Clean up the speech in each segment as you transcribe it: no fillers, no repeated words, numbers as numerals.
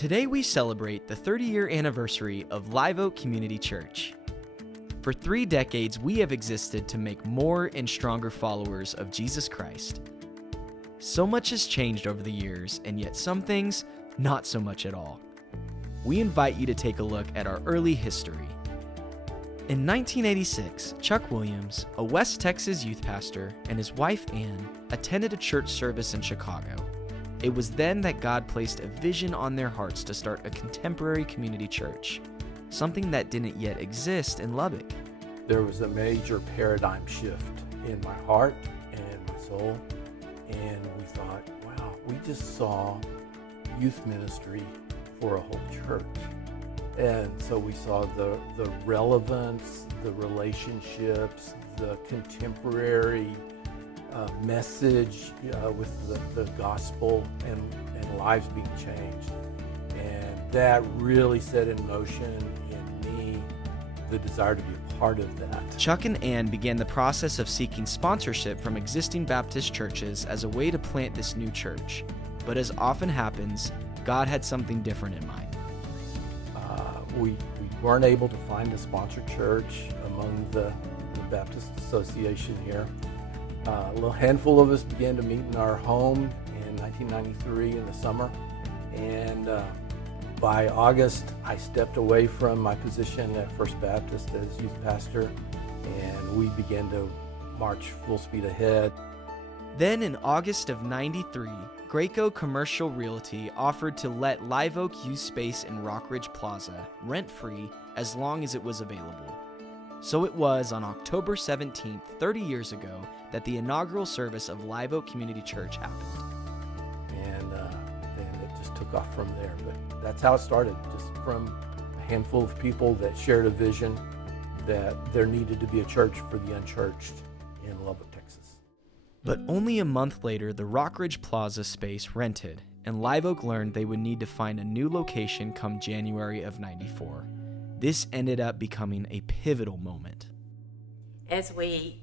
Today we celebrate the 30-year anniversary of Live Oak Community Church. For 3 decades, we have existed to make more and stronger followers of Jesus Christ. So much has changed over the years, and yet some things, not so much at all. We invite you to take a look at our early history. In 1986, Chuck Williams, a West Texas youth pastor, and his wife Ann attended a church service in Chicago. It was then that God placed a vision on their hearts to start a contemporary community church, something that didn't yet exist in Lubbock. There was a major paradigm shift in my heart and my soul, and we thought, wow, we just saw youth ministry for a whole church. And so we saw the relevance, the relationships, the contemporary message with the gospel and lives being changed. And that really set in motion in me the desire to be a part of that. Chuck and Ann began the process of seeking sponsorship from existing Baptist churches as a way to plant this new church. But as often happens, God had something different in mind. We weren't able to find a sponsored church among the Baptist Association here. A little handful of us began to meet in our home in 1993 in the summer, and by August I stepped away from my position at First Baptist as youth pastor, and we began to march full speed ahead. Then in August of '93, Graco Commercial Realty offered to let Live Oak use space in Rockridge Plaza rent-free as long as it was available. So it was on October 17th, 30 years ago, that the inaugural service of Live Oak Community Church happened. And then it just took off from there. But that's how it started, just from a handful of people that shared a vision that there needed to be a church for the unchurched in Lubbock, Texas. But only a month later, the Rockridge Plaza space rented, and Live Oak learned they would need to find a new location come January of '94. This ended up becoming a pivotal moment. As we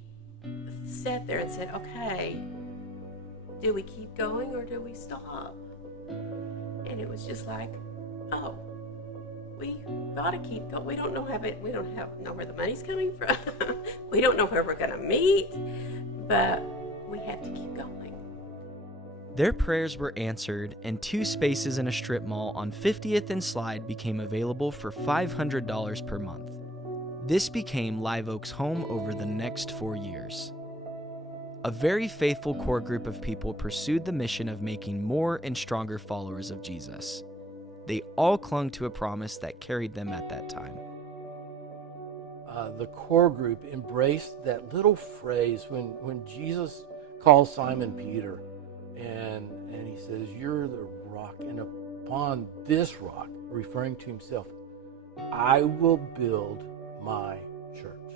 sat there and said, okay, do we keep going or do we stop? And it was just like, oh, we gotta keep going. We don't know know where the money's coming from. We don't know where we're gonna meet, but we have to keep going. Their prayers were answered, and 2 spaces in a strip mall on 50th and Slide became available for $500 per month. This became Live Oak's home over the next 4 years. A very faithful core group of people pursued the mission of making more and stronger followers of Jesus. They all clung to a promise that carried them at that time. The core group embraced that little phrase when Jesus calls Simon Peter and he says, "You're the rock, and upon this rock," referring to himself, "I will build my church."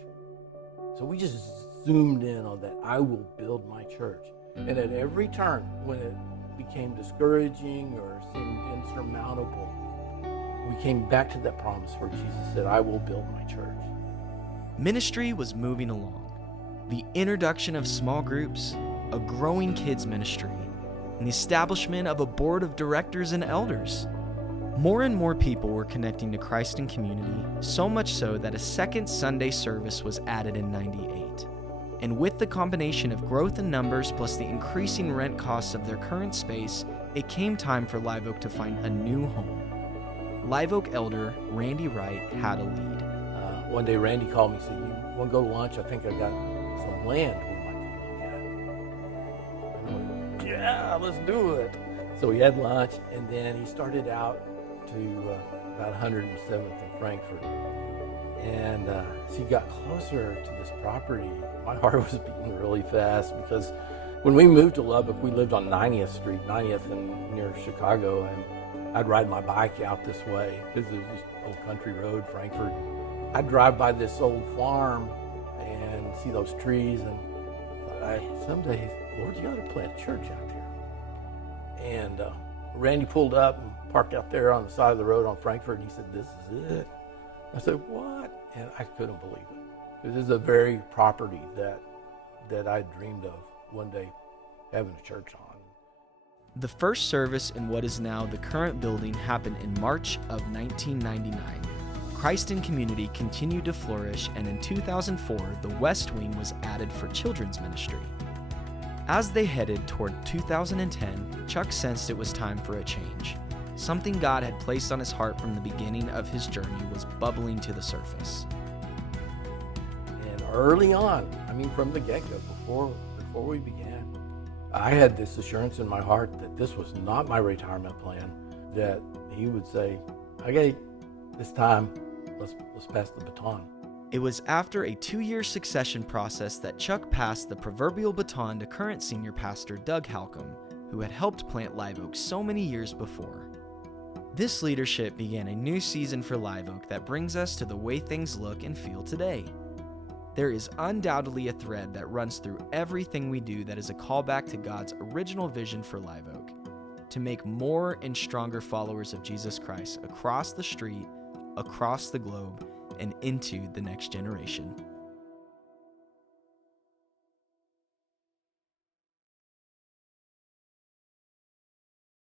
So we just zoomed in on that, "I will build my church." And at every turn, when it became discouraging or seemed insurmountable, we came back to that promise where Jesus said, "I will build my church." Ministry was moving along. The introduction of small groups, a growing kids ministry, and the establishment of a board of directors and elders. More and more people were connecting to Christ and community, so much so that a second Sunday service was added in '98. And with the combination of growth in numbers plus the increasing rent costs of their current space, it came time for Live Oak to find a new home. Live Oak elder Randy Wright had a lead. One day Randy called me and said, "You want to go to lunch? I think I got some land we might look at." And I went, "Yeah, let's do it." So we had lunch, and then he started out to about 107th and Frankfurt. And as he got closer to this property, my heart was beating really fast, because when we moved to Lubbock, we lived on 90th Street, 90th and near Chicago, and I'd ride my bike out this way because it was just old country road, Frankfurt. I'd drive by this old farm and see those trees, and thought, someday, Lord, you ought to plant a church out there. And Randy pulled up and parked out there on the side of the road on Frankfurt, and he said, "This is it." I said, "What?" And I couldn't believe it. This is the very property that I dreamed of one day having a church on. The first service in what is now the current building happened in March of 1999. Christ in Community continued to flourish, and in 2004, the West Wing was added for children's ministry. As they headed toward 2010, Chuck sensed it was time for a change. Something God had placed on his heart from the beginning of his journey was bubbling to the surface. And early on, from the get-go, before we began, I had this assurance in my heart that this was not my retirement plan, that he would say, okay, it's time, let's pass the baton. It was after a 2-year succession process that Chuck passed the proverbial baton to current senior pastor Doug Halcomb, who had helped plant Live Oak so many years before. This leadership began a new season for Live Oak that brings us to the way things look and feel today. There is undoubtedly a thread that runs through everything we do that is a callback to God's original vision for Live Oak, to make more and stronger followers of Jesus Christ across the street, across the globe, and into the next generation.